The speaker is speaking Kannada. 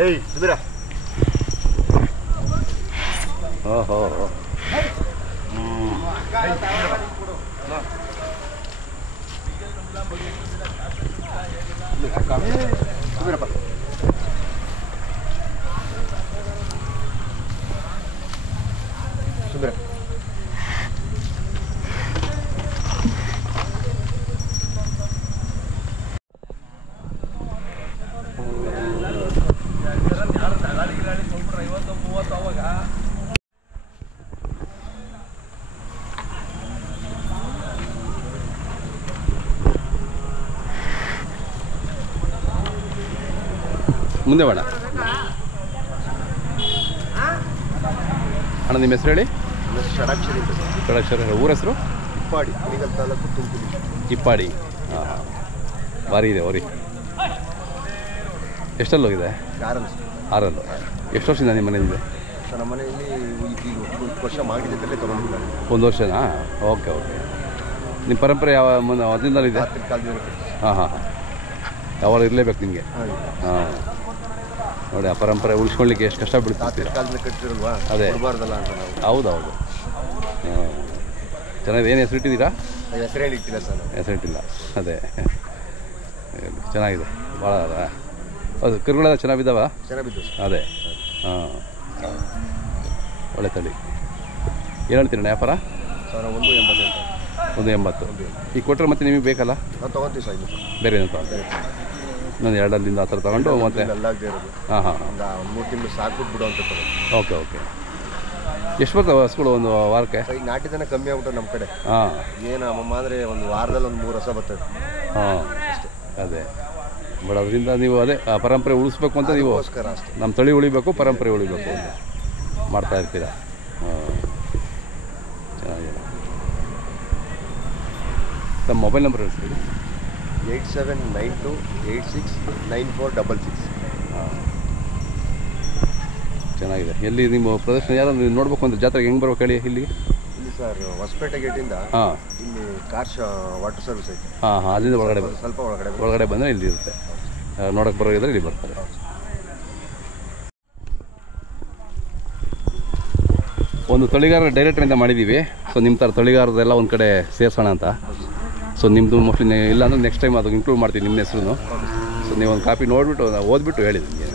ಏಯ್ ಸುಂದರ ಓಹೋ ಸುಂದರಪ್ಪ ಸುಂದರ ಮುಂದೆ ಬೇಡ ಅಣ್ಣ ನಿಮ್ಮ ಹೆಸರು ಹೇಳಿ. ಷಡಾಕ್ಷರಿ ಷಡಾಕ್ಷರಿ ಊರ ಹೆಸರು ಇಪ್ಪಾಡಿ ಕುಣಿಗಲ್ ತಾಲೂಕು ತುಮಕೂರು. ಇಪ್ಪಾಡಿ. ಹಾಂ ಭಾರಿ ಇದೆ ಅವರಿ. ಎಷ್ಟಲ್ಲಿ ಹೋಗಿದೆ? 6 ಎಷ್ಟು ವರ್ಷದಿಂದ ನಿಮ್ಮ ಮನೆಯಲ್ಲಿದೆ? ಸರ್ ನಮ್ಮ ಮನೆಯಲ್ಲಿ ಈಗ 1 ವರ್ಷ ಮಾಡಿದ್ದಲ್ಲೇ ತೊಗೊಂಡಿದ್ದಾರೆ. 1 ವರ್ಷನಾ? Okay okay. ನಿಮ್ಮ ಪರಂಪರೆ ಯಾವ ಮೊದಲಿಂದಲೂ ಇದೆ? ಹಾಂ ಹಾಂ ಯಾವಾಗ ಇರಲೇಬೇಕು ನಿಮಗೆ. ಹಾಂ ನೋಡಿ ಆ ಪರಂಪರೆ ಉಳಿಸ್ಕೊಳ್ಳಿಕ್ಕೆ ಎಷ್ಟು ಕಷ್ಟ ಬೀಳ್ತೀರಾ. ಅದೇ ಹೌದೌದು. ಹಾಂ ಚೆನ್ನಾಗಿದೆ. ಏನು ಹೆಸರು ಇಟ್ಟಿದ್ದೀರಾ? ಹೆಸರೇನಿಟ್ಟಿಲ್ಲ ಸರ್. ಹೆಸರಿಟ್ಟಿಲ್ಲ. ಅದೇ ಚೆನ್ನಾಗಿದೆ ಭಾಳ. ಹೌದು ಕರುಗಳೆಲ್ಲ ಚೆನ್ನಾಗಿದ್ದಾವ? ಚೆನ್ನಾಗಿದ್ದು ಅದೇ. ಹಾಂ ಒಳ್ಳೆ ತಳಿ. ಏನು ಹೇಳ್ತೀರಣ್ಣ ವ್ಯಾಪಾರ? ಸರ್ 180. 180. ಈಗ ಕೊಟ್ಟರೆ ಮತ್ತೆ ನಿಮಗೆ ಬೇಕಲ್ಲ? ನಾವು ತೊಗೊತೀವಿ ಸರ್. ಬೇರೆ ಏನು ತೊಗೊಂಡು ಇನ್ನೊಂದು 2 ಆ ಥರ ತೊಗೊಂಡು ಮತ್ತೆ ಹಾಂ ಹಾಂ 3 ತಿಂಗಳು ಸಾಕ್ಬಿಟ್ಬಿಡು ಅಂತ ತೊಗೊಂಡು. Okay okay. ಎಷ್ಟು ಬರ್ತವೆ ಹಸುಗಳು ಒಂದು ವಾರಕ್ಕೆ? ಈಗ ನಾಟಿದನ ಕಮ್ಮಿ ಆಗ್ಬಿಟ್ಟು ನಮ್ಮ ಕಡೆ. ಹಾಂ ಏನು ಅಮ್ಮಮ್ಮ ಅಂದರೆ ಒಂದು ವಾರದಲ್ಲಿ 3 ಹಸ ಬರ್ತದೆ. ಹಾಂ ಅದೇ ಬಟ್ ಅದರಿಂದ ನೀವು ಅದೇ ಆ ಪರಂಪರೆ ಉಳಿಸ್ಬೇಕು ಅಂತ ನೀವು ನಮ್ಮ ತಳಿ ಉಳಿಬೇಕು, ಪರಂಪರೆ ಉಳಿಬೇಕು ಅಂತ ಮಾಡ್ತಾ ಇರ್ತೀರ. ಹಾಂ ಚೆನ್ನಾಗಿದೆ. ನಮ್ಮ ಮೊಬೈಲ್ ನಂಬರ್ ಹೇಳ್ತೀವಿ. 8792869466. ಹಾಂ ಚೆನ್ನಾಗಿದೆ. ಎಲ್ಲಿ ನಿಮ್ಮ ಪ್ರದರ್ಶನ ಯಾರು ನೋಡ್ಬೇಕು ಅಂದರೆ ಜಾತ್ರೆಗೆ ಹೆಂಗೆ ಬರ್ಬೇಕು ಹೇಳಿ? ಇಲ್ಲಿ ಸರ್ ಹೊಸಪೇಟೆ ಗೇಟಿಂದ ಹಾಂ ಇಲ್ಲಿ ವಾಟರ್ ಸರ್ವಿಸ್ ಐತೆ. ಹಾಂ ಹಾಂ ಅಲ್ಲಿಂದ ಒಳಗಡೆ ಸ್ವಲ್ಪ ಒಳಗಡೆ ಬಂದರೆ ಇಲ್ಲಿ ಇರುತ್ತೆ. ನೋಡೋಕ್ಕೆ ಬರೋದಿದ್ರೆ ಇಲ್ಲಿ ಬರ್ತಾರೆ. ಒಂದು ತಳಿಗಾರ ಡೈರೆಕ್ಟ್ರಿಂದ ಮಾಡಿದ್ದೀವಿ. ಸೊ ನಿಮ್ಮ ಥರ ತಳಿಗಾರದೆಲ್ಲ ಒಂದು ಕಡೆ ಸೇರಿಸೋಣ ಅಂತ. ಸೊ ನಿಮ್ಮದು ಮೋಸ್ಟ್ಲಿ ಇಲ್ಲ ಅಂದರೆ ನೆಕ್ಸ್ಟ್ ಟೈಮ್ ಅದು ಇನ್ಕ್ಲೂಡ್ ಮಾಡ್ತೀವಿ ನಿಮ್ಮ ಹೆಸರು. ಸೊ ನೀವು ಒಂದು ಕಾಪಿ ನೋಡಿಬಿಟ್ಟು ಓದ್ಬಿಟ್ಟು ಹೇಳಿ ನಿಮಗೆ.